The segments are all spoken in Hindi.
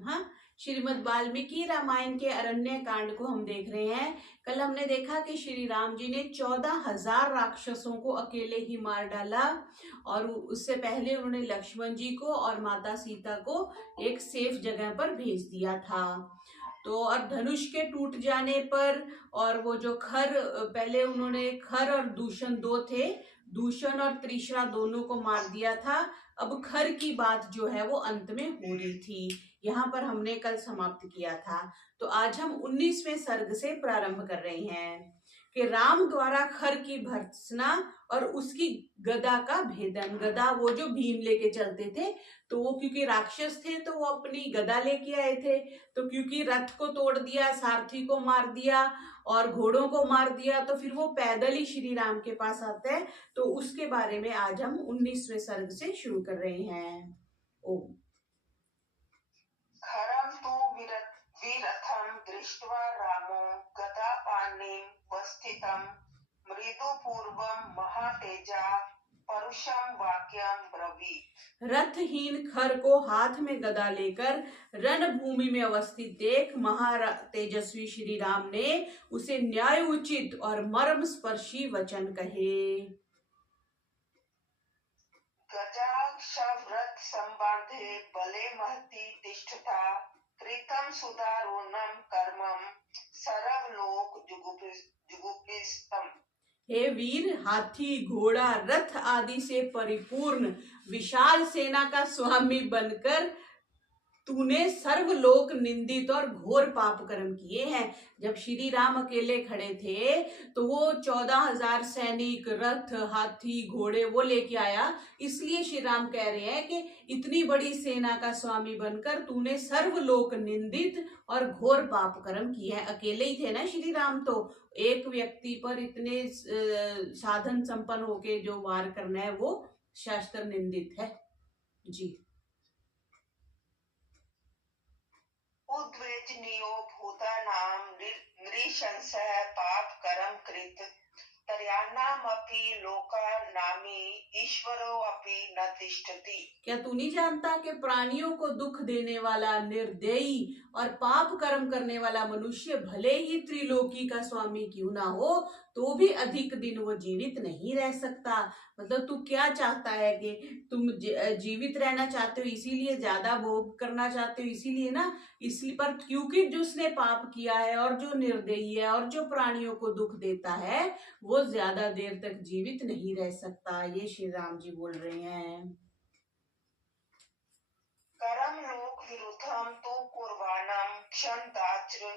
हाँ, श्रीमद् वाल्मीकि रामायण के अरण्य कांड को हम देख रहे हैं। कल हमने देखा कि श्री राम जी ने 14,000 राक्षसों को अकेले ही मार डाला और उससे पहले उन्होंने लक्ष्मण जी को और माता सीता को एक सेफ जगह पर भेज दिया था। तो और धनुष के टूट जाने पर और वो जो खर, पहले उन्होंने खर और दूषण दो थे, दूषण और त्रिशरा दोनों को मार दिया था। अब खर की बात जो है वो अंत में हो रही थी, यहाँ पर हमने कल समाप्त किया था। तो आज हम 19वें सर्ग से प्रारंभ कर रहे हैं कि राम द्वारा खर की भर्त्सना और उसकी गदा का भेदन। गदा वो जो भीम लेके चलते थे, तो वो क्योंकि राक्षस थे तो वो अपनी गदा लेके आए थे, तो क्योंकि रथ को तोड़ दिया, सारथी को मार दिया और घोड़ों को मार दिया, तो फिर वो पैदल ही श्री राम के पास आते हैं। तो उसके बारे में आज हम 19वें सर्ग से शुरू कर रहे हैं। ओम। खरं तु विरथं दृष्ट्वा रामो गदापाणिं वस्थितं मृदुपूर्वं महातेजा परुषं वाक्यं ब्रवीत्। रथहीन खर को हाथ में गदा लेकर रणभूमि में अवस्थित देख महातेजस्वी श्री राम ने उसे न्याय उचित और मर्म स्पर्शी वचन कहे। गजाक्षव्रत संबाधे बले महति तिष्ठता कृतं सुदारुणं कर्मं सर्वलोक जुगुप्सितम्। हे वीर, हाथी घोड़ा रथ आदि से परिपूर्ण विशाल सेना का स्वामी बनकर तूने सर्वलोक निंदित और घोर पाप कर्म किए हैं। जब श्री राम अकेले खड़े थे तो वो 14,000 सैनिक, रथ, हाथी, घोड़े वो लेके आया, इसलिए श्री राम कह रहे हैं कि इतनी बड़ी सेना का स्वामी बनकर तूने सर्वलोक निंदित और घोर पाप कर्म किए हैं। अकेले ही थे ना श्री राम, तो एक व्यक्ति पर इतने साधन संपन्न होके जो वार करना है वो शास्त्र निंदित है जी। उद्वेजनीयो भूतानां नृशंसः पापकरं कृत त्रयाणामपि लोकानामि ईश्वरोऽपि न तिष्ठति। क्या तू नहीं जानता कि प्राणियों को दुख देने वाला, निर्दयी और पाप कर्म करने वाला मनुष्य भले ही त्रिलोकी का स्वामी क्यों ना हो तो भी अधिक दिन वो जीवित नहीं रह सकता। मतलब तू क्या चाहता है कि तुम जीवित रहना चाहते हो, इसीलिए ज्यादा भोग करना चाहते हो, इसीलिए ना, इसलिए पर क्योंकि जिसने पाप किया है और जो निर्दयी है और जो प्राणियों को दुख देता है वो ज्यादा देर तक जीवित नहीं रह सकता। ये श्री राम जी बोल रहे हैं। करम लोक विरुद्धम तो कुर्वाणम क्षणदाच्र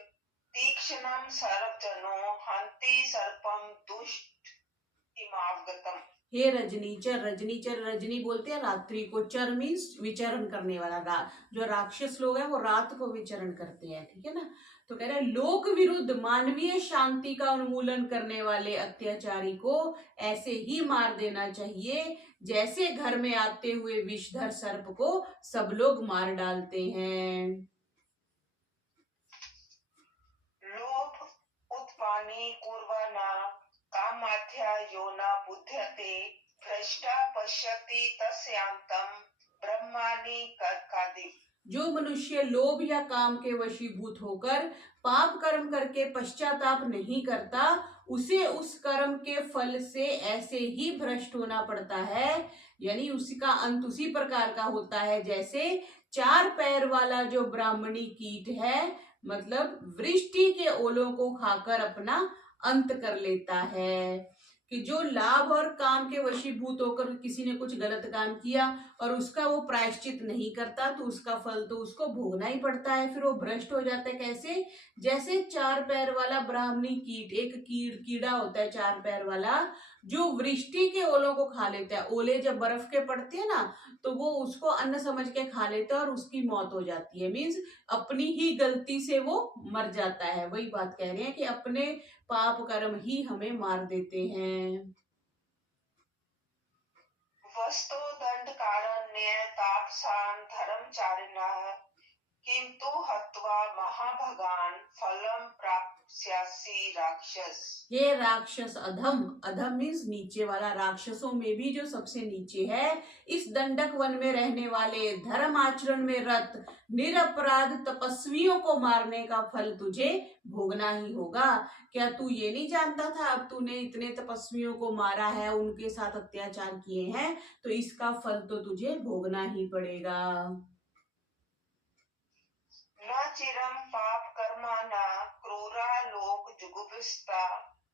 तीक्ष्णम सर्वजनो हंति सर्पम दुष्ट इमावगतम। हे रजनीचर, रजनीचर, रजनी बोलते हैं रात्रि को, चर मीन्स विचरण करने वाला। जो राक्षस लोग हैं वो रात को विचरण करते हैं, ठीक है ना। तो कह रहे हैं लोक विरुद्ध मानवीय शांति का उन्मूलन करने वाले अत्याचारी को ऐसे ही मार देना चाहिए जैसे घर में आते हुए विषधर सर्प को सब लोग मार डालते हैं। लोभ उत्पानी कुर्वाणा कामाध्या यो न बुध्यते भ्रष्टा पश्यति तस्यांतम ब्रह्माणि कर्कादि। जो मनुष्य लोभ या काम के वशीभूत होकर पाप कर्म करके पश्चाताप नहीं करता उसे उस कर्म के फल से ऐसे ही भ्रष्ट होना पड़ता है, यानी उसका अंत उसी प्रकार का होता है जैसे 4 पैर वाला जो ब्राह्मणी कीट है, मतलब वृष्टि के ओलों को खाकर अपना अंत कर लेता है। कि जो लाभ और काम के वशीभूत होकर किसी ने कुछ गलत काम किया और उसका वो प्रायश्चित नहीं करता तो उसका फल तो उसको भोगना ही पड़ता है, फिर वो भ्रष्ट हो जाता है। कैसे? जैसे 4 पैर वाला ब्राह्मणी कीट, एक कीड़ा होता है 4 पैर वाला जो वृष्टि के ओलों को खा लेता है। ओले जब बर्फ के पड़ते हैं ना तो वो उसको अन्न समझ के खा लेता है और उसकी मौत हो जाती है, मीन्स अपनी ही गलती से वो मर जाता है। वही बात कह रहे हैं कि अपने पाप कर्म ही हमें मार देते हैं। वस्तो दंड कारण्य तापसान धर्मचारिणः किंतु हत्वा महाभगान फलम 86 राक्षस। ये राक्षस अधम, अधम मीन्स नीचे वाला, राक्षसों में भी जो सबसे नीचे है, इस दंडक वन में रहने वाले, धर्म आचरण में रत निरपराध तपस्वियों को मारने का फल तुझे भोगना ही होगा। क्या तू ये नहीं जानता था? अब तूने इतने तपस्वियों को मारा है, उनके साथ अत्याचार किए हैं, तो इसका फल तो तुझे भोगना ही पड़ेगा। न चिरम पाप कर्माणा क्रूरा लोक जुगुप्सिता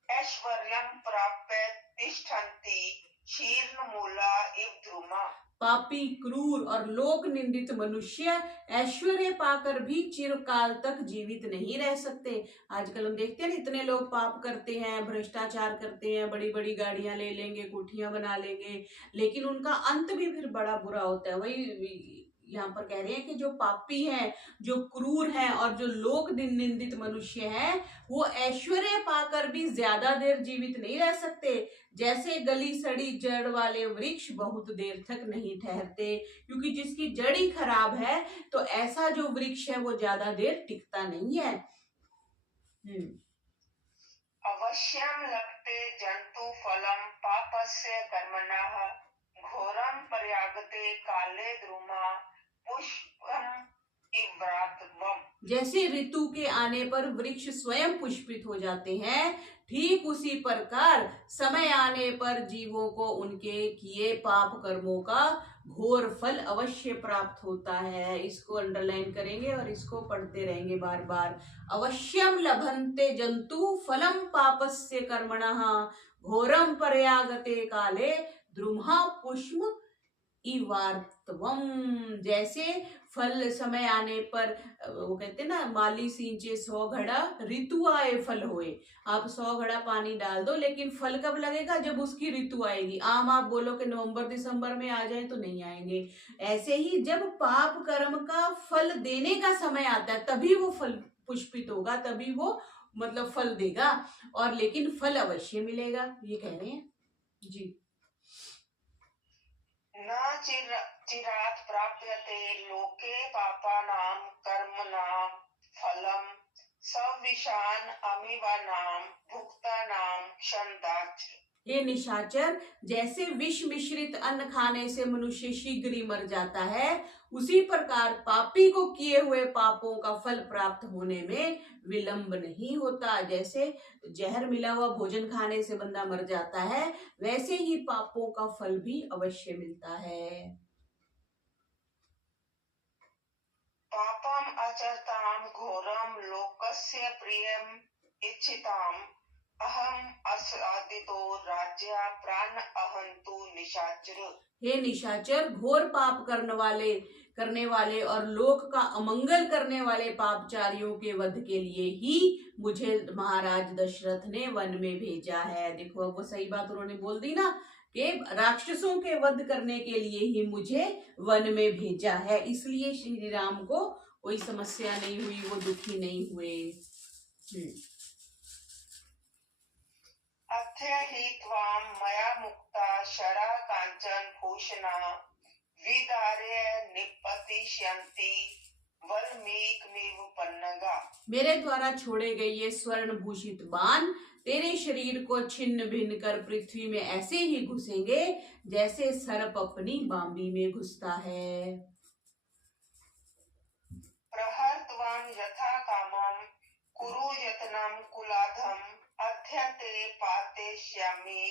ऐश्वर्यं प्राप्य तिष्ठन्ति शीर्ण मूला इव द्रुमा। पापी, क्रूर और लोक निंदित मनुष्य ऐश्वर्य पाकर भी चिरकाल तक जीवित नहीं रह सकते। आजकल हम देखते हैं ना, इतने लोग पाप करते हैं, भ्रष्टाचार करते हैं, बड़ी बड़ी गाड़ियां ले लेंगे, कोठियां बना लेंगे, लेकिन उनका अंत भी फिर बड़ा बुरा होता है। वही यहाँ पर कह रहे हैं कि जो पापी हैं, जो क्रूर हैं और जो लोक निंदित मनुष्य हैं, वो ऐश्वर्य पाकर भी ज्यादा देर जीवित नहीं रह सकते। जैसे गली सड़ी जड़ वाले वृक्ष बहुत देर तक नहीं ठहरते, क्योंकि जिसकी जड़ ही खराब है, तो ऐसा जो वृक्ष है वो ज्यादा देर टिकता नहीं है। अवश्यम लभते जंतु फलम पापस्य कर्मणः घोरम पर्यागते काले द्रुमा पुष्पम इव्रातवम। जैसे ऋतु के आने पर वृक्ष स्वयं पुष्पित हो जाते हैं, ठीक उसी प्रकार समय आने पर जीवों को उनके किए पाप कर्मों का घोर फल अवश्य प्राप्त होता है। इसको अंडरलाइन करेंगे और इसको पढ़ते रहेंगे बार बार। अवश्यम लभन्ते जंतु फलम पापस्य कर्मणः घोरम पर्यागते काले द्रुमा पुष्प इवार्तवम। जैसे फल समय आने पर, वो कहते ना, माली सींचे 100 घड़ा ऋतु आए फल होए। आप 100 घड़ा पानी डाल दो, लेकिन फल कब लगेगा? जब उसकी ऋतु आएगी। आम आप बोलो कि नवंबर दिसंबर में आ जाए तो नहीं आएंगे। ऐसे ही जब पाप कर्म का फल देने का समय आता है, तभी वो फल पुष्पित होगा, तभी वो मतलब फल देगा, और लेकिन फल अवश्य मिलेगा, ये कह रहे हैं जी। न चिरात् प्राप्यते लोके पापानां कर्मणां फलम् सविशान अमीवानां भुक्तानां क्षणदाच। हे निशाचर, जैसे विष मिश्रित अन्न खाने से मनुष्य शीघ्र ही मर जाता है, उसी प्रकार पापी को किए हुए पापों का फल प्राप्त होने में विलंब नहीं होता। जैसे जहर मिला हुआ भोजन खाने से बंदा मर जाता है, वैसे ही पापों का फल भी अवश्य मिलता है। पापम आचरताम घोरम लोकस्य प्रियम इच्छिताम अहम आदितो राज्या प्राण अहंतु निशाचर। हे निशाचर, घोर पाप करने वाले और लोक का अमंगल करने वाले पापचारियों के वध के लिए ही मुझे महाराज दशरथ ने वन में भेजा है। देखो, अब वो सही बात उन्होंने बोल दी ना, कि राक्षसों के वध करने के लिए ही मुझे वन में भेजा है, इसलिए श्री राम को कोई समस्या नहीं हुई, वो दुखी नहीं हुए। अध्यहित्वां मया मुक्ता शरा कांचन भूषणा विदार्य निपतिष्यन्ति वल्मीकमिव पन्नगा। मेरे द्वारा छोड़े गए ये स्वर्ण भूषित बाण तेरे शरीर को छिन्न भिन्न कर पृथ्वी में ऐसे ही घुसेंगे जैसे सर्प अपनी बांबी में घुसता है। प्रहर्तवान यथा कामम कुरु यत्नम कुलाधम अध्यते पातेष्यामि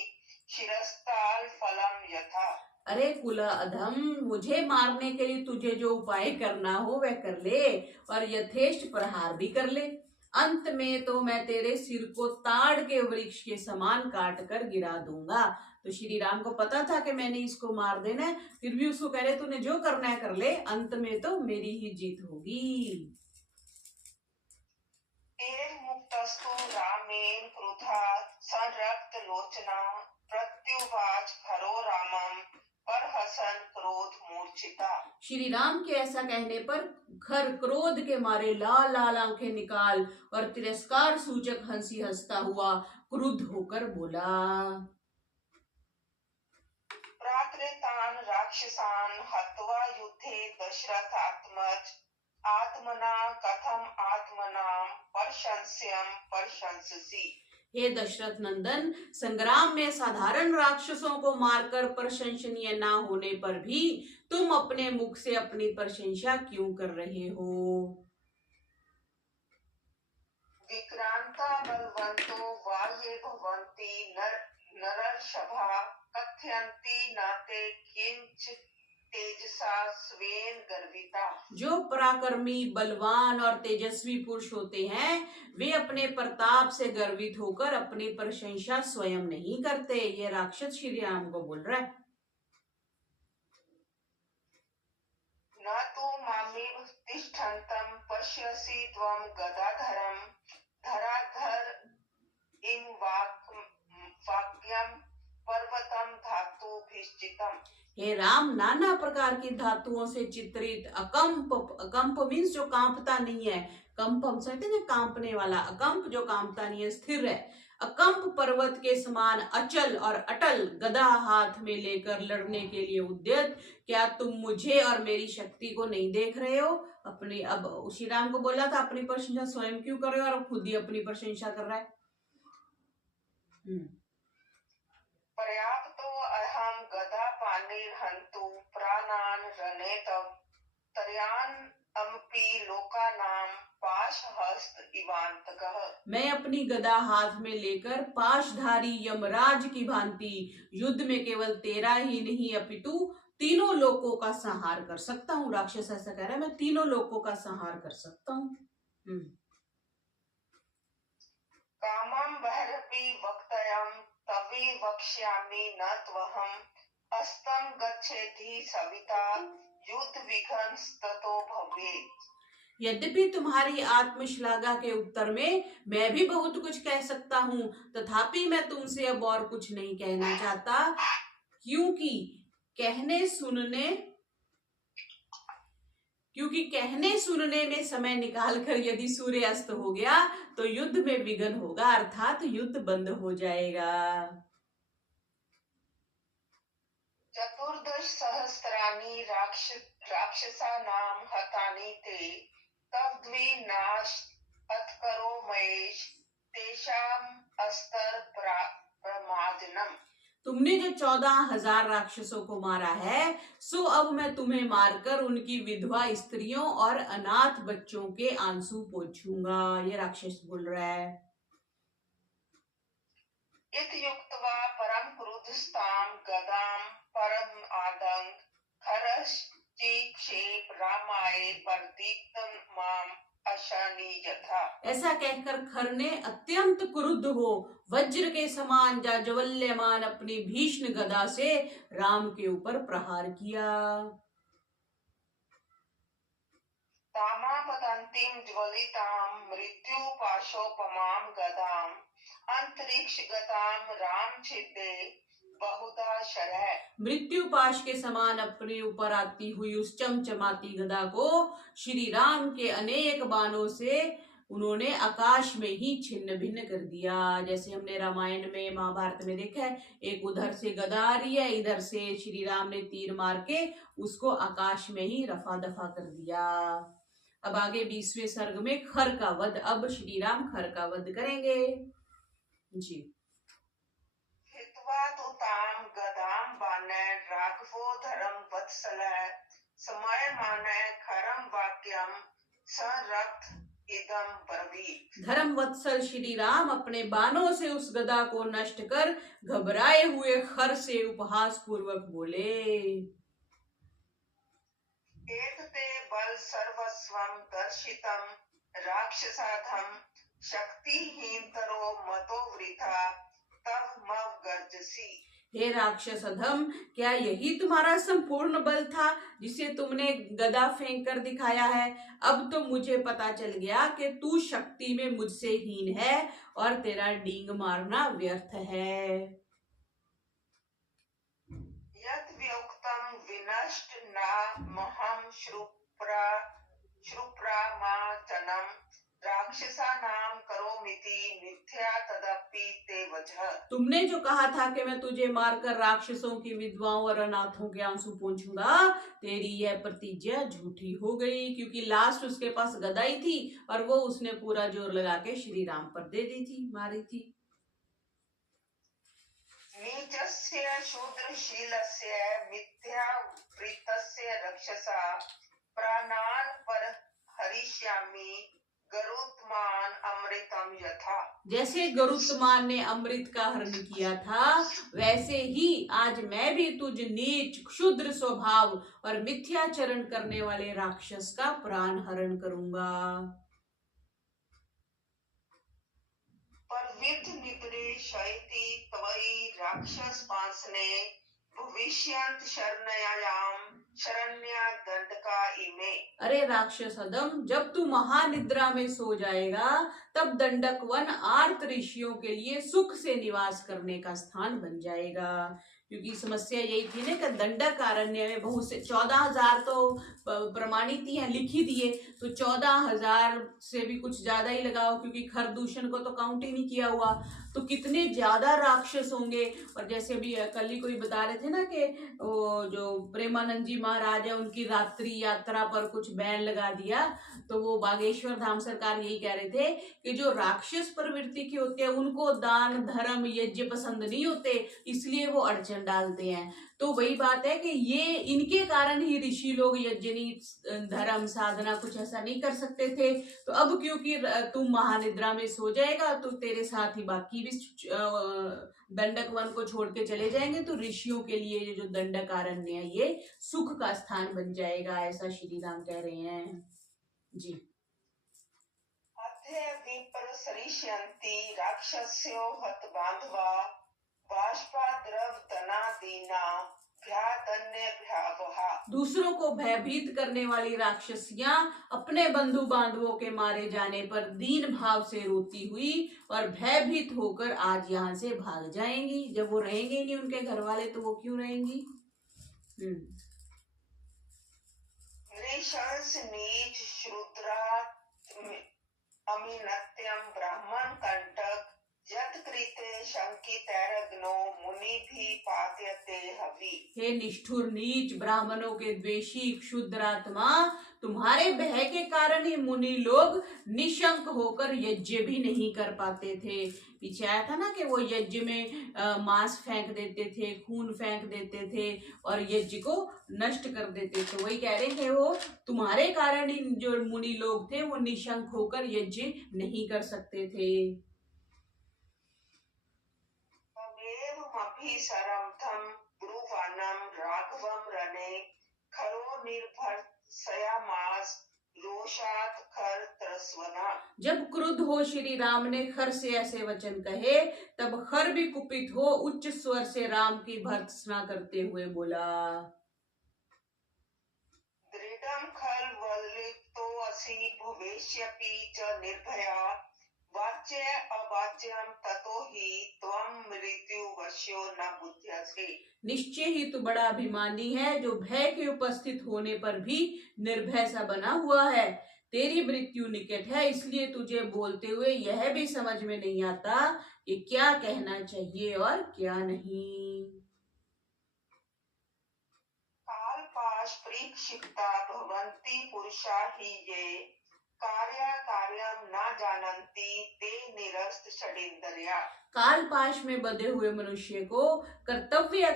शिरस्ताल फलम यथा। अरे कुला अधम, मुझे मारने के लिए तुझे जो उपाय करना हो वह कर ले, और यथेष्ट प्रहार भी कर ले। अंत में तो मैं तेरे सिर को ताड़ के वृक्ष के समान काट कर गिरा दूंगा। तो श्री राम को पता था कि मैंने इसको मार देना है, फिर भी उसको कह रहे तूने जो करना है कर ले, अंत में तो मेरी ही जीत होगी। मुक्तस्तु रामेण क्रुधा संरक्त लोचना प्रत्युवाच हरो रामम परहसन क्रोध मूर्छिता। श्री राम के ऐसा कहने पर खर क्रोध के मारे लाल लाल आंखें निकाल और तिरस्कार सूचक हंसी हंसता हुआ क्रुद्ध होकर बोला। प्रात्रेतान राक्षसान हत्वा युद्धे दशरथात्मज आत्मना कथम आत्मनाम प्रशंस्यम प्रशंससि। हे दशरथ नंदन, संग्राम में साधारण राक्षसों को मारकर प्रशंसनीय ना होने पर भी तुम अपने मुख से अपनी प्रशंसा क्यों कर रहे हो? विक्रांता बलवंतो वा ये भवन्ति नरर्षभा कथयन्ति नाते किंच तेजसा स्वेन गर्विता। जो पराक्रमी, बलवान और तेजस्वी पुरुष होते हैं वे अपने प्रताप से गर्वित होकर अपनी प्रशंसा स्वयं नहीं करते। ये राक्षस श्री राम को बोल रहा है। न तो मामेव तिष्ठन्तं पश्यसि त्वं गदाधरं धराधर इम वाक्यम पर्वतम धातुभिश्चितम्। हे राम, नाना प्रकार की धातुओं से चित्रित अकंप, अकंप मीन्स जो कांपता नहीं है, कंप हम समझते हैं कांपने वाला, अकंप जो कांपता नहीं है, स्थिर है, अकंप पर्वत के समान अचल और अटल गदा हाथ में लेकर लड़ने के लिए उद्यत, क्या तुम मुझे और मेरी शक्ति को नहीं देख रहे हो? अपनी, अब श्री राम को बोला था अपनी प्रशंसा स्वयं क्यों कर रहे हो, और अब खुद ही अपनी प्रशंसा कर रहा है। पर्याप्तो अहम गदा पाणिर्हन्तु प्राणान् रणे तव तर्यान् अम्पि लोकानां पाशहस्त इवांतकः। मैं अपनी गदा हाथ में लेकर पाशधारी यमराज की भांति युद्ध में केवल तेरा ही नहीं अपितु तीनों लोकों का संहार कर सकता हूँ। राक्षस ऐसा कह रहा है, मैं तीनों लोकों का संहार कर सकता हूँ। कामं बहिरपि वक्तव्यं तवे वक्ष्यामि न त्वहं हस्तं गच्छेति सविता युद्ध विघ्नस्ततो भवेत्। यद्यपि तुम्हारी आत्मश्लाघा के उत्तर में मैं भी बहुत कुछ कह सकता हूँ, तथापि मैं तुमसे अब और कुछ नहीं कहना चाहता, क्योंकि कहने सुनने में समय निकालकर यदि सूर्य अस्त हो गया तो युद्ध में विघ्न होगा, अर्थात युद्ध बंद हो जाएगा। चतुर्दश सहस्राणि राक्षसानां हतानि ते तव द्विनाश अत्करो महेश तेषां अस्तर प्रमादनम्। तुमने जो 14,000 राक्षसों को मारा है, सो अब मैं तुम्हें मारकर उनकी विधवा स्त्रियों और अनाथ बच्चों के आंसू पोंछूंगा। ये राक्षस बोल रहा है। इत्युक्त्वा परम क्रुद्धस्तां गदां परम आदंग खरश्चिक्षेप रामाय प्रदीप्तं माम अशनि यथा। ऐसा कहकर खर ने अत्यंत क्रुद्ध हो वज्र के समान जाज्वल्यमान अपनी भीषण गदा से राम के ऊपर प्रहार किया। तामापतन्तीं ज्वलितां मृत्युपाशोपमां गदां अंतरिक्षगतां राम छिद्दे बहुधा शरः। मृत्यु पाश के समान अपने ऊपर आती हुई उस चमचमाती गदा को श्री राम के अनेक बाणों से उन्होंने आकाश में ही छिन्न भिन्न कर दिया। जैसे हमने रामायण में, महाभारत में देखा है, एक उधर से गदा आ रही है, इधर से श्री राम ने तीर मार के उसको आकाश में ही रफा दफा कर दिया। अब आगे 20वें सर्ग में खर का वध, अब श्री राम खर का वध करेंगे जी। हित्वा तु तां गदां बाणैः राघवो धर्म वत्सलः समयमानः खरं वाक्यं संरक्त इदं ब्रवीत्। धर्म वत्सल श्री राम अपने बाणों से उस गदा को नष्ट कर घबराए हुए खर से उपहास पूर्वक बोले। एतते बल सर्वस्वं दर्शितं राक्षसाधम शक्तिहीनतरो मतो वृथा तव मव गर्जसी। हे राक्षस अधम, क्या यही तुम्हारा संपूर्ण बल था जिसे तुमने गदा फेंक कर दिखाया है? अब तो मुझे पता चल गया कि तू शक्ति में मुझसे हीन है और तेरा डींग मारना व्यर्थ है। यत् व्युक्तं विनष्ट न महं श्रुप्रामाचनं राक्षसानां करोमीति मिथ्या तदपि ते पूर्वजः। तुमने जो कहा था कि मैं तुझे मारकर राक्षसों की विधवाओं और अनाथों के आंसू पोंछूंगा, तेरी यह प्रतिज्ञा झूठी हो गई, क्योंकि लास्ट उसके पास गदा ही थी और वो उसने पूरा जोर लगा के श्री राम पर दे दी थी, मारी थी। नीचस्य शूद्रशीलस्य मिथ्यावृत्तस्य रक्षसा प्राणान् परहरिष्यामि गरुत्मान अमृतम यथा। जैसे गरुत्मान ने अमृत का हरण किया था, वैसे ही आज मैं भी तुझ नीच क्षुद्र स्वभाव और मिथ्याचरण करने वाले राक्षस का प्राण हरण करूंगा। परविध निद्रे शयति त्वयि राक्षस पांसने भविष्यन्त शरण्या दंडका इमे। अरे राक्षस अदम, जब तू महानिद्रा में सो जाएगा, तब दंडक वन आर्त ऋषियों के लिए सुख से निवास करने का स्थान बन जाएगा। क्योंकि समस्या यही थी ना कि दंडक अरण्य में बहुत से 14,000 तो प्रमाणित ही है, लिखी दिए, तो 14,000 से भी कुछ ज्यादा ही लगाओ, क्योंकि खरदूषण को तो काउंट ही नहीं किया हुआ, तो कितने ज्यादा राक्षस होंगे। और जैसे अभी कल ही कोई बता रहे थे ना कि वो जो प्रेमानंद जी महाराज है, उनकी रात्रि यात्रा पर कुछ बैन लगा दिया, तो वो बागेश्वर धाम सरकार यही कह रहे थे कि जो राक्षस प्रवृत्ति के होते हैं उनको दान धर्म यज्ञ पसंद नहीं होते, इसलिए वो अड़चन डालते हैं। तो वही बात है कि ये इनके कारण ही ऋषि लोग यज्ञ धर्म साधना कुछ ऐसा नहीं कर सकते थे। तो अब क्योंकि तुम महानिद्रा में सो जाएगा, तो तेरे साथ ही बाकी भी दंडक वन को छोड़ के चले जाएंगे, तो ऋषियों के लिए ये जो दंडक अरण्य है ये सुख का स्थान बन जाएगा, ऐसा श्री राम कह रहे हैं जी। अद्य विपर सरिष्यन्ति राक्षस्यो हत बांधवा बाष्पाद्रव दनादीना भ्यादन्य भ्यावहा। दूसरों को भयभीत करने वाली राक्षसियां अपने बंधु बांधवों के मारे जाने पर दीन भाव से रोती हुई और भयभीत होकर आज यहाँ से भाग जाएंगी। जब वो रहेंगे नहीं उनके घर वाले, तो वो क्यों रहेंगी? नृशंस नीच शूद्रा अमिनत्यम ब्राह्मण कंटक यत्कृते शंकितैरग्नो मुनि भी पात्यते हवि। हे निष्ठुर नीच ब्राह्मणों के द्वेषी क्षुद्रात्मा, तुम्हारे भय के कारण ही मुनि लोग निशंक होकर यज्ञ भी नहीं कर पाते थे। पीछे आया था ना कि वो यज्ञ में मांस फेंक देते थे, खून फेंक देते थे और यज्ञ को नष्ट कर देते थे। वही कह रहे हैं कि वो तुम्हारे कारण ही जो मुनि लोग थे वो निशंक होकर यज्ञ नहीं कर सकते थे। सरमथम ब्रुवानम राघवम रणे खरो निर्भर सयामास रोषात खर त्रस्वना। जब क्रुद्ध हो श्री राम ने खर से ऐसे वचन कहे, तब खर भी कुपित हो उच्च स्वर से राम की भर्त्सना करते हुए बोला, दृढ़म खल वलितो असि भवेष्यपि च निर्भया वाच्य अवाच्यम ततो ही त्वं मृत्यु वश्यो न बुध्यसे। निश्चय ही तू बड़ा अभिमानी है, जो भय के उपस्थित होने पर भी निर्भय सा बना हुआ है। तेरी मृत्यु निकट है, इसलिए तुझे बोलते हुए यह भी समझ में नहीं आता कि क्या कहना चाहिए और क्या नहीं। काल पाश परीक्षिता भवन्ति पुरुषा ही ये कार्यम न जानन्ति ते निरस्त षडींद्रिया। काल पाश में बंधे हुए मनुष्य को कर्तव्य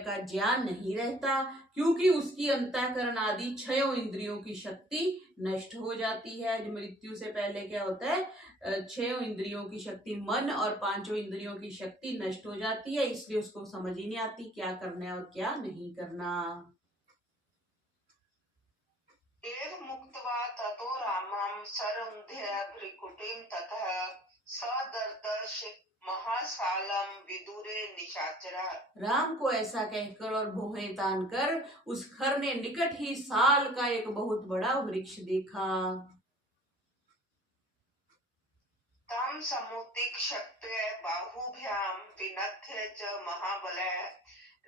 का ज्ञान नहीं रहता, क्योंकि उसकी अंतःकरण आदि 6 इंद्रियों की शक्ति नष्ट हो जाती है। मृत्यु से पहले क्या होता है, 6 इंद्रियों की शक्ति, मन और 5 इंद्रियों की शक्ति नष्ट हो जाती है, इसलिए उसको समझ ही नहीं आती क्या करना है और क्या नहीं करना। एव मुक्त्वा ततो रामं सरुन्ध्य भ्रिकुटिं ततः सदर्दश महासालम विदुरे निशाचरा। राम को ऐसा कहकर और भौहें तान कर उस खर ने निकट ही साल का एक बहुत बड़ा वृक्ष देखा। तम समुत्तिक्षिप्य बाहुभ्यां विनद्य च महाबलः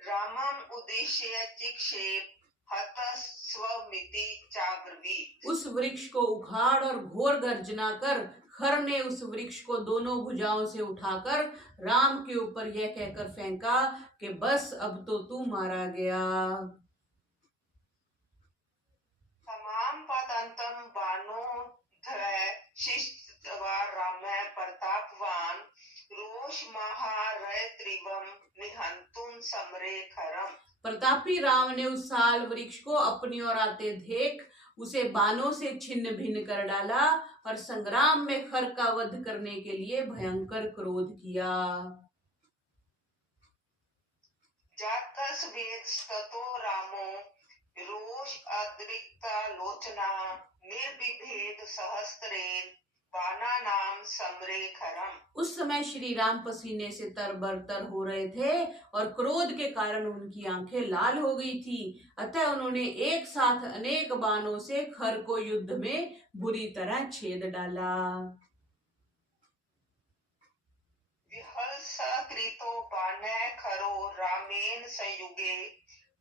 रामं उद्दिश्य चिक्षेप हतस्वमिति चाब्रवीत्। उस वृक्ष को उखाड़ और घोर गर्जना कर खर ने उस वृक्ष को दोनों भुजाओं से उठाकर राम के ऊपर यह कहकर फेंका कि बस अब तो तू मारा गया। तमाम पतंतम बानो शिष्ट राम प्रतापवान रोष महारय त्रिवम निहंतुम समरे खरम। प्रतापी राम ने उस साल वृक्ष को अपनी ओर आते देख उसे बाणों से छिन्न भिन्न कर डाला और संग्राम में खर का वध करने के लिए भयंकर क्रोध किया। जातस वेदस्ततो रामो रोष अद्रिक्ता लोचना निर्विभेद सहस्त्रेन बाना नाम समरे खरम। उस समय श्री राम पसीने से तरबतर हो रहे थे और क्रोध के कारण उनकी आंखें लाल हो गई थी। अतः उन्होंने एक साथ अनेक बाणों से खर को युद्ध में बुरी तरह छेद डाला। विहल्सकृतो बाणः खरो रामेण संयुगे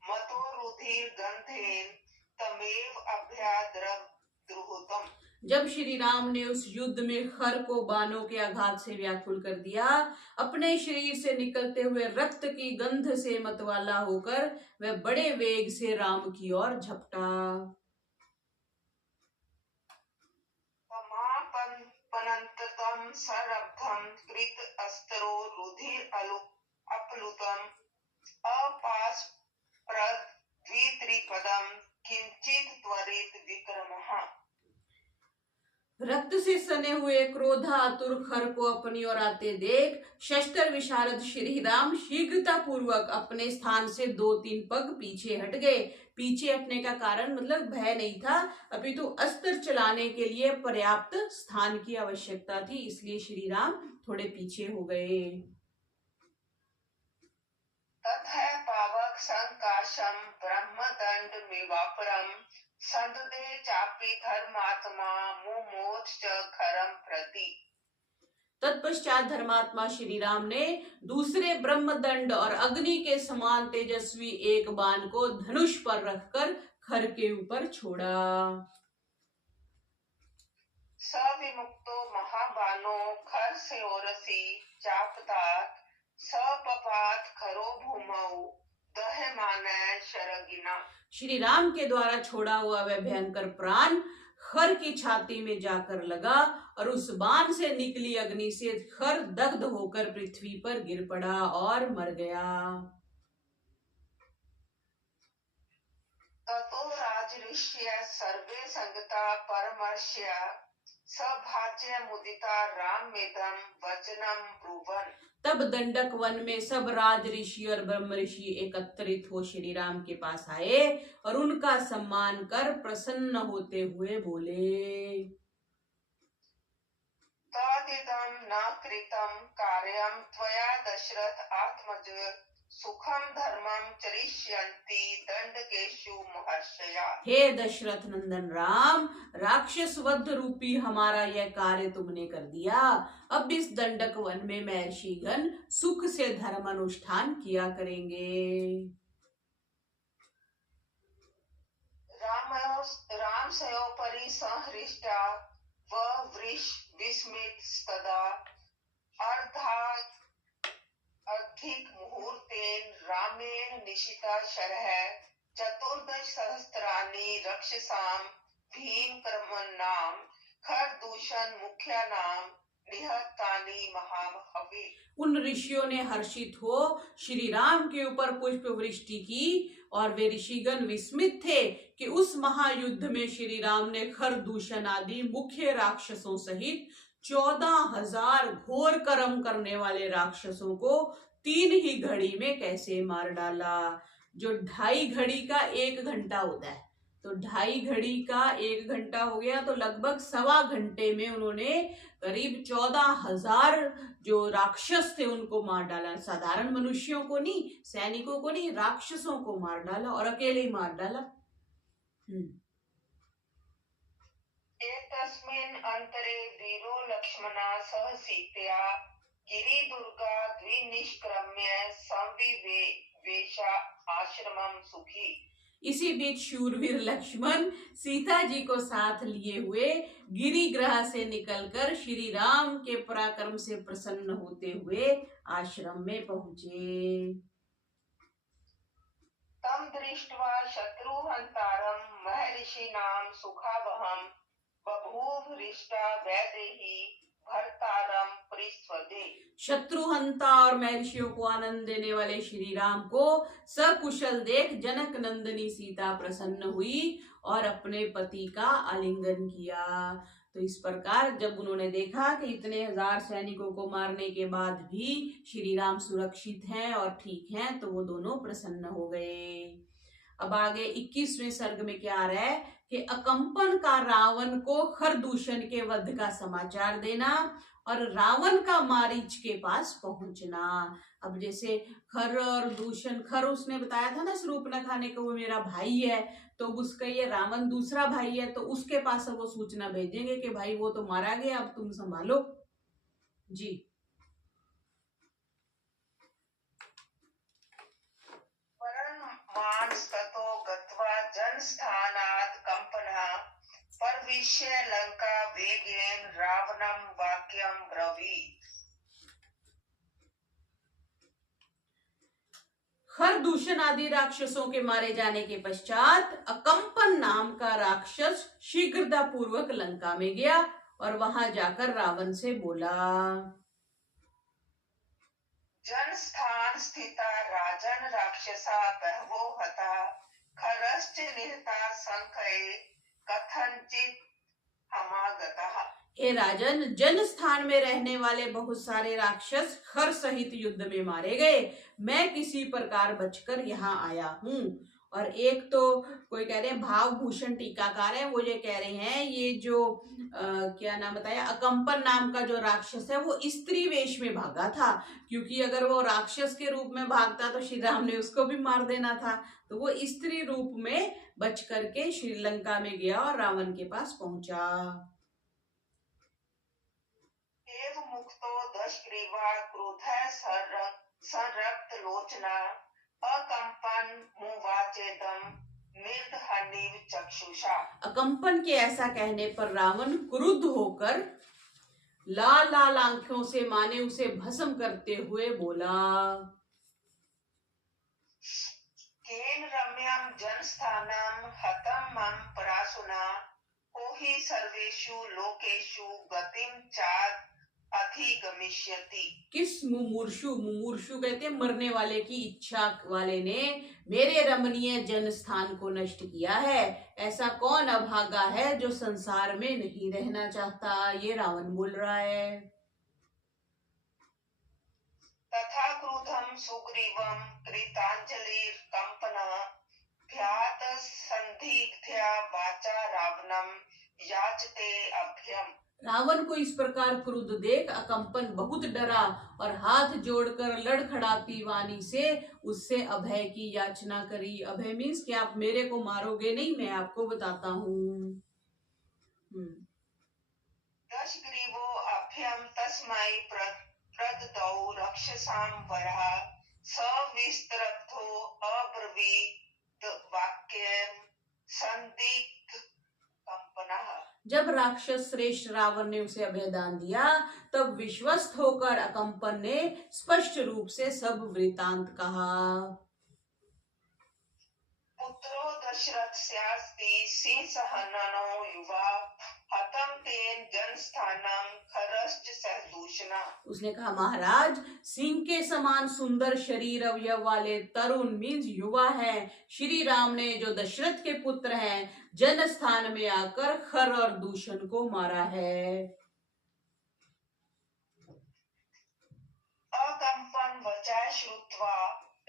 मतो रुधिर गंधेन तमेव अभ्याद्रवद्रुहुतम। जब श्री राम ने उस युद्ध में खर को बाणों के आघात से व्याकुल कर दिया, अपने शरीर से निकलते हुए रक्त की गंध से मतवाला होकर वह बड़े वेग से राम की ओर झपटा। पनंततम सरब्धम कृत अस्त्रो रुधिर अपलुतम अपास्प्रद द्वित्रिपदम किंचित त्वरित विक्रमः। रक्त से सने हुए क्रोधातुर खर को अपनी ओर आते देख शस्त्र विशारद श्री राम शीघ्रता पूर्वक अपने स्थान से 2-3 पग पीछे हट गए। पीछे हटने का कारण मतलब भय नहीं था, अपितु अस्त्र चलाने के लिए पर्याप्त स्थान की आवश्यकता थी, इसलिए श्री राम थोड़े पीछे हो गए। तथा पावक संकाशम ब्रह्मदंड मिवापरम संददे चापि धर्मात्मा मुमोच खरम प्रति। तत्पश्चात धर्मात्मा श्री राम ने दूसरे ब्रह्मदंड और अग्नि के समान तेजस्वी एक बाण को धनुष पर रखकर खर के ऊपर छोड़ा। सविमुक्तो महाबानो खर से ओरसी चापतात सपपात खरो भूमौ दह्यमानः शरगिना। श्री राम के द्वारा छोड़ा हुआ वह भयंकर प्राण खर की छाती में जाकर लगा और उस बाण से निकली अग्नि से खर दग्ध होकर पृथ्वी पर गिर पड़ा और मर गया। ततो राजऋष्य सर्वे संगता परमर्ष्य सभाज्य मुदिता रामेदं वचनम ब्रुवन। तब दंडक वन में सब राज ऋषि और ब्रह्म ऋषि एकत्रित हो श्री राम के पास आए और उनका सम्मान कर प्रसन्न होते हुए बोले, तदिदं न कृतं कार्यं त्वया दशरथ आत्मज सुखम धर्मम चरिष्यन्ति दंडकेषु महर्षया। हे दशरथ नंदन राम, राक्षस वध रूपी हमारा यह कार्य तुमने कर दिया। अब इस दंडक वन में महर्षिगण सुख से धर्म अनुष्ठान किया करेंगे। राम सयोपरि संहृष्टा व वृष विस्मित सदा अर्धाधिक मुहूर्तेन रामेण निशिता शरः चतुर्दश सहस्त्राणि रक्षसाम भीम कर्मणाम खरदूषण मुख्यानाम निहतानि महाहवे। उन ऋषियों ने हर्षित हो श्री राम के ऊपर पुष्प वृष्टि की और वे ऋषिगण विस्मित थे कि उस महायुद्ध में श्री राम ने खरदूषण आदि मुख्य राक्षसों सहित 14,000 घोर कर्म करने वाले राक्षसों को 3 ही घड़ी में कैसे मार डाला। जो 2.5 घड़ी का 1 घंटा होता है, तो 2.5 घड़ी का 1 घंटा हो गया, तो लगभग 1.25 घंटे में उन्होंने करीब 14,000 जो राक्षस थे उनको मार डाला। साधारण मनुष्यों को नहीं, सैनिकों को नहीं, राक्षसों को मार डाला और अकेले ही मार डाला। एतस्मिन् अंतरे वीरो लक्ष्मणा सह सीतया गिरिदुर्गा द्विनिष्क्रम्य संविवेशा आश्रमं सुखी। इसी बीच शूरवीर लक्ष्मण सीता जी को साथ लिए हुए गिरिग्रह से निकलकर श्री राम के पराक्रम से प्रसन्न होते हुए आश्रम में पहुंचे। तं दृष्ट्वा शत्रुहन्तारं महर्षिणां सुखावहं बभूव हृष्टा वैदेही भर्तारं परिस्वदे। शत्रुहंता और महर्षियों को आनंद देने वाले श्री राम को सकुशल देख जनक नंदिनी सीता प्रसन्न हुई और अपने पति का आलिंगन किया। तो इस प्रकार जब उन्होंने देखा कि इतने हजार सैनिकों को मारने के बाद भी श्री राम सुरक्षित हैं और ठीक हैं, तो वो दोनों प्रसन्न हो गए। अब आगे 21वें सर्ग में क्या आ रहा है कि अकंपन का रावण को खरदूषण के वध का समाचार देना और रावण का मारीच के पास पहुंचना। अब जैसे खर और दूषण, खर उसने बताया था ना शूर्पणखा ने कि वो मेरा भाई है, तो उसका ये रावण दूसरा भाई है, तो उसके पास वो सूचना भेजेंगे कि भाई वो तो मारा गया, अब तुम संभालो जी। मांस्ततो गत्वा जनस्थानात् कंपनः प्रविश्य लंका वेगेन रावणं वाक्यं ब्रवीत्। खरदूषण आदि राक्षसों के मारे जाने के पश्चात अकंपन नाम का राक्षस शीघ्रता पूर्वक लंका में गया और वहां जाकर रावण से बोला। जनस्थान स्थिता राजन राक्षसा बहवो हता खरश्च निहता संख्ये कथंचित् समागतः। हे राजन, जन स्थान में रहने वाले बहुत सारे राक्षस खर सहित युद्ध में मारे गए, मैं किसी प्रकार बचकर यहाँ आया हूँ। और एक तो कोई कह रहे हैं भावभूषण टीकाकार है, वो ये कह रहे हैं ये जो क्या नाम बताया, अकंपन नाम का जो राक्षस है वो स्त्री वेश में भागा था, क्योंकि अगर वो राक्षस के रूप में भागता तो श्री राम ने उसको भी मार देना था। तो वो स्त्री रूप में बच करके श्रीलंका में गया और रावण के पास पहुंचा। एव मुक्तो दशग्रीवा क्रुधः संरक्त लोचना अकंपन मुवाचेदम मृदहनिव चक्षुषा। अकंपन के ऐसा कहने पर रावण क्रुद्ध होकर लाल लाल आंखों से माने उसे भस्म करते हुए बोला। केन रम्यं जनस्थानं हतं मम पराशुना को हि सर्वेषु लोकेषु गतिं चाद अधिगमिष्यति। किस मुमूर्षु, मुमूर्षु कहते हैं मरने वाले की इच्छा वाले ने मेरे रमणीय जन स्थान को नष्ट किया है, ऐसा कौन अभागा है जो संसार में नहीं रहना चाहता, ये रावण बोल रहा है। तथा क्रुधं सुग्रीवं कृतांजलिर कंपनः ध्यात संदिग्ध्या वाचा रावणं याचते अभ्यम। रावण को इस प्रकार क्रुद्ध देख अकंपन बहुत डरा और हाथ जोड़कर लड़खड़ाती वाणी से उससे अभय की याचना करी। अभय मीन्स कि आप मेरे को मारोगे नहीं, मैं आपको बताता हूँ। दशग्रीवो अभ्यम तस्मै प्रददौ रक्षसां वरः सविस्तरब्धो अब्रवीत् वाक्यं संदिग्ध कंपनः। जब राक्षस श्रेष्ठ रावण ने उसे अभयदान दिया, तब विश्वस्त होकर अकंपन ने स्पष्ट रूप से सब वृतांत कहा। पुत्रो दशरथस्यास्ति सिंहसहननो युवा हतं तेन जनस्थानं खरश्च सहदूषणा। उसने कहा, महाराज, सिंह के समान सुंदर शरीर अवयव वाले तरुण मीन्स युवा है श्री राम ने, जो दशरथ के पुत्र हैं, जन स्थान में आकर खर और दूषण को मारा है। अकंपन वचा श्रुत्वा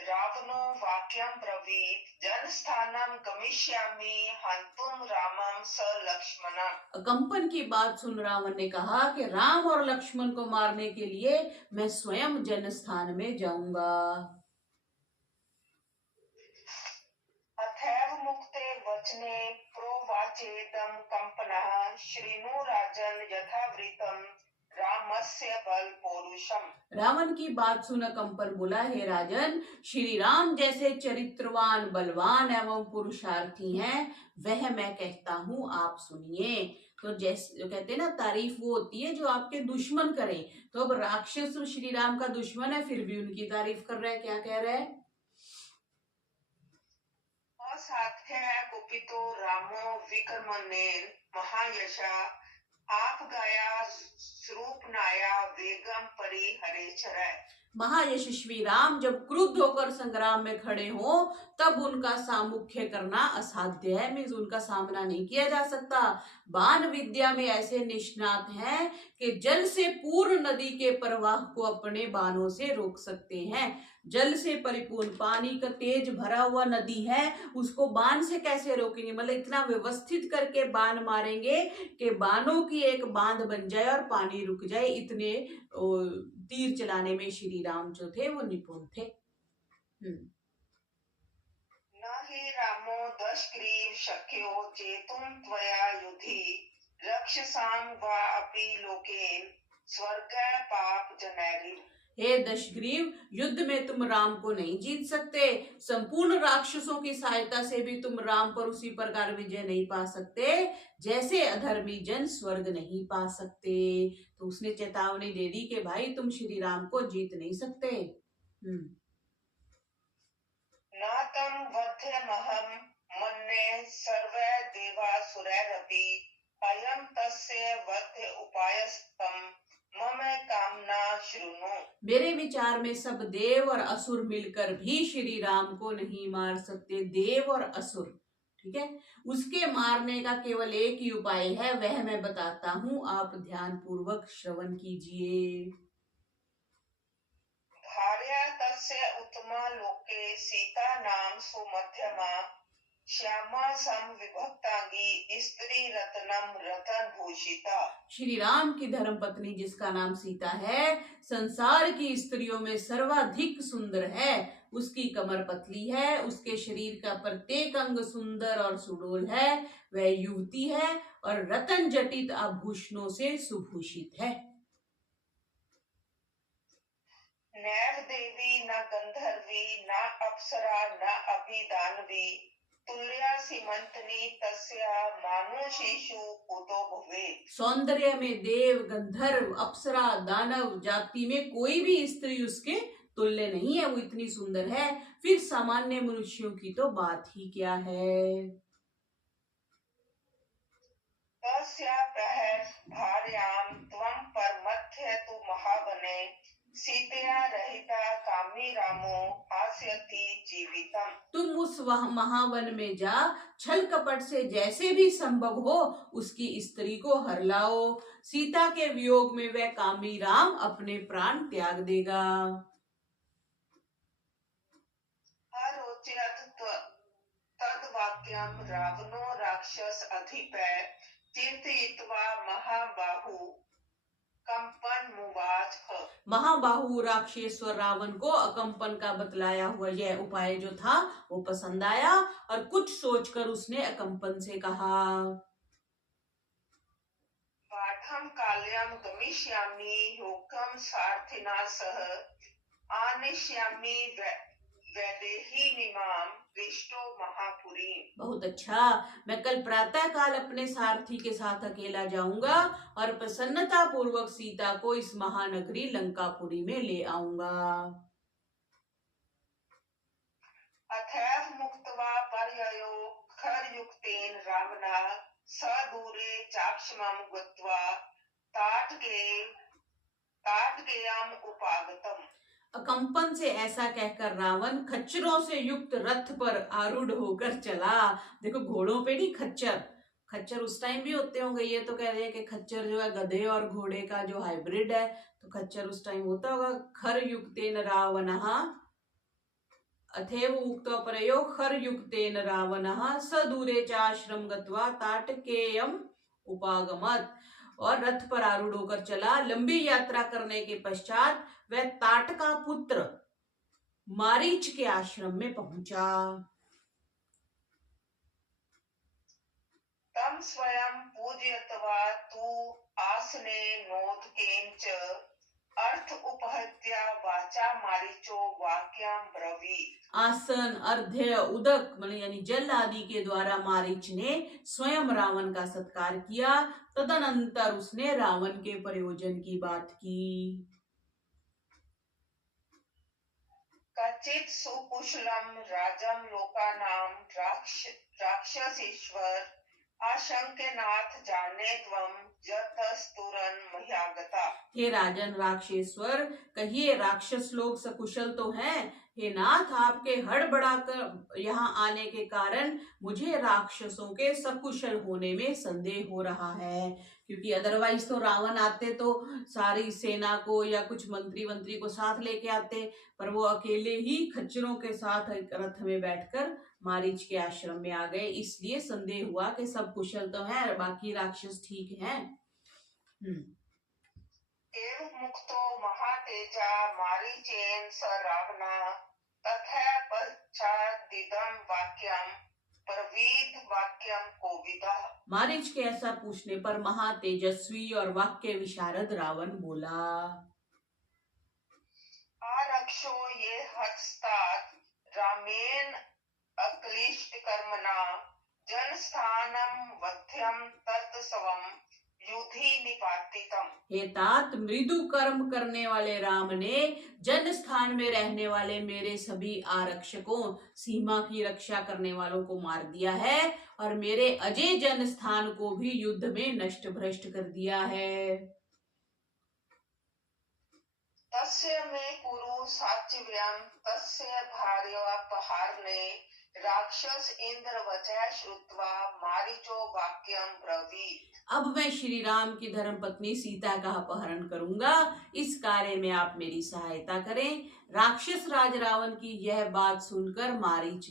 रावणो वाक्यं ब्रवीत् जनस्थानं गमिष्यामि हन्तुं रामं स लक्ष्मणं। अकंपन की बात सुन रावण ने कहा कि राम और लक्ष्मण को मारने के लिए मैं स्वयं जनस्थान में जाऊंगा। अथैव मुक्ते वचने प्रोवाचेदं कंपनः शृणु राजन् यथावृतं रामस्य बल पौरुषम। रावण की बात सुन कंपन बोला, हे राजन, श्री राम जैसे चरित्रवान, बलवान एवं पुरुषार्थी हैं, वह मैं कहता हूँ, आप सुनिए। तो जैसे जो कहते हैं ना, तारीफ वो होती है जो आपके दुश्मन करें। तो अब राक्षस श्री राम का दुश्मन है, फिर भी उनकी तारीफ कर रहा है। क्या कह रहा है? असाध्य कुपितो रामो विक्रमनेन महायशा आप गाया स्वरूप नाया वेगम परि हरेचरै। महायशस्वी राम जब क्रुद्ध होकर संग्राम में खड़े हो, तब उनका सामुख्य करना असाध्य है, मीन्स उनका सामना नहीं किया जा सकता। बाण विद्या में ऐसे निष्णात हैं कि जल से पूर्ण नदी के प्रवाह को अपने बाणों से रोक सकते हैं। जल से परिपूर्ण पानी का तेज भरा हुआ नदी है, उसको बाण से कैसे रोकेंगे? मतलब इतना व्यवस्थित करके बाण मारेंगे कि बाणों की एक बांध बन जाए और पानी रुक जाए। इतने तीर चलाने में श्री राम जो थे वो निपुण थे। न हि रामो दशग्रीव शक्यो जेतुं त्वया युधि रक्षसां वा अपि लोकेन स्वर्ग पाप जनैरिव। हे दशग्रीव, युद्ध में तुम राम को नहीं जीत सकते। संपूर्ण राक्षसों की सहायता से भी तुम राम पर उसी प्रकार विजय नहीं पा सकते जैसे अधर्मी जन स्वर्ग नहीं पा सकते। तो उसने चेतावनी दे दी कि भाई तुम श्री राम को जीत नहीं सकते। न तं वध्यमहं मन्ये सर्वे देवासुरैरपि अयं तस्य वध्य उपायस्तं मम कामना शृणु। मेरे विचार में सब देव और असुर मिलकर भी श्री राम को नहीं मार सकते। देव और असुर, ठीक है, उसके मारने का केवल एक ही उपाय है, वह मैं बताता हूँ, आप ध्यान पूर्वक श्रवण कीजिए। भार्या तस्य उत्तमा लोके सीता नाम सुमध्यमा श्यामा सम विभक्तांगी स्त्री रत्नम रतन भूषिता। श्री राम की धर्म पत्नी जिसका नाम सीता है, संसार की स्त्रियों में सर्वाधिक सुंदर है। उसकी कमर पतली है, उसके शरीर का प्रत्येक अंग सुंदर और सुडोल है। वह युवती है और रतन जटित आभूषणों से सुभूषित है। नैव देवी न गंधर्वी न अप्सरा न अभिदानवी तुल्या सीमंतनी तस्या मानुषीषु कुतो भवेत्। सौंदर्य में देव, गंधर्व, अप्सरा, दानव जाति में कोई भी स्त्री उसके तुल्य नहीं है, वो इतनी सुंदर है। फिर सामान्य मनुष्यों की तो बात ही क्या है। तस्या प्रहर भार्यां त्वं परमथ्य तु महावने सीतया रहिता कामी रामो हास्यति जीवितम। तुम उस महावन में जा, छल कपट से जैसे भी संभव हो उसकी स्त्री को हर लाओ। सीता के वियोग में वह कामी राम अपने प्राण त्याग देगा। तद वाक्यम रावणो राक्षस अधिपै चिंतयित्वा महाबाहु कंपन मुवाच। महाबाहु राक्षेश्वर रावण को अकंपन का बतलाया हुआ यह उपाय जो था वो पसंद आया और कुछ सोचकर उसने अकंपन से कहा, पाठम काल्यम गमिष्यामि योगम सार्थिना सह आनिष्यामि वैदेहीमिमां दृष्टो महापुरी। बहुत अच्छा, मैं कल प्रातः काल अपने सारथी के साथ अकेला जाऊंगा और प्रसन्नता पूर्वक सीता को इस महानगरी लंकापुरी में ले आऊंगा। अथैव मुक्त्वा पर्ययो खरयुक्तेन रावणः सदूरे चाक्षमं गत्वा ताटकेयम् उपागतम्। अकंपन से ऐसा कहकर रावण खच्चरों से युक्त रथ पर आरूढ़ होकर चला। देखो, घोड़ों पे नहीं, खच्चर। खच्चर उस टाइम भी होते होंगे, ये तो कह रहे हैं कि खच्चर जो है गधे और घोड़े का जो हाइब्रिड है, तो खच्चर उस टाइम होता होगा। खर युक्तेन रावणः अथेव उक्तो परयो खर युक्तेन रावणः सदूरे चाश्रम गत्वा ताटकेयम् उपागमत्। और रथ पर आरूढ़ होकर चला। लंबी यात्रा करने के पश्चात वह ताटका पुत्र मारीच के आश्रम में पहुंचा। तम स्वयं पूजयत्वा तु आसने नोदकेन च अर्थ उपहत्या वाचा मारीचो वाक्यम ब्रवीत। आसन, अर्ध्य, उदक यानी जल आदि के द्वारा मारीच ने स्वयं रावण का सत्कार किया। तदनंतर उसने रावण के प्रयोजन की बात की। कचित सुकुशलम राजम लोकानां राक्षसेश्वर आशंक्यनाथ जाने त्वं जतस्तुरन मह्यागता। हे राजन राक्षसेश्वर, कहिए राक्षस लोग सकुशल तो हैं। हे नाथ, आपके हड़बड़ाकर यहाँ आने के कारण मुझे राक्षसों के सकुशल होने में संदेह हो रहा है, क्योंकि अदरवाइज तो रावण आते तो सारी सेना को या कुछ मंत्री को साथ लेके आते, पर वो अकेले ही खच्चरों के साथ रथ में बैठकर मारीच के आश्रम में आ गए। इसलिए संदेह हुआ कि सब कुशल तो हैं, बाकी राक्षस ठीक हैं। एव मुक्तो महातेजा मारीचेन स रावणा तथा पश्चादिदं वाक्यम प्रवीद वाक्यम कोविदा। मारीच के ऐसा पूछने पर महातेजस्वी और वाक्य विशारद रावण बोला, आरक्षो ये हस्तात् रामेण अक्लिष्ट कर्मणा जनस्थानम वध्यम तत्सवम युधि निपातितम। हे तात, मृदु कर्म करने वाले राम ने जन स्थान में रहने वाले मेरे सभी आरक्षकों, सीमा की रक्षा करने वालों को मार दिया है और मेरे अजय जन स्थान को भी युद्ध में नष्ट भ्रष्ट कर दिया है। तस्य मे कुरु साचिव्यम तस्य भार्यापहारणे राक्षस इंद्र वचः श्रुत्वा मारीचो वाक्यम ब्रवीत। अब मैं श्री राम की धर्म पत्नी सीता का अपहरण करूंगा, इस कार्य में आप मेरी सहायता करें। राक्षस राज रावण की यह बात सुनकर मारीच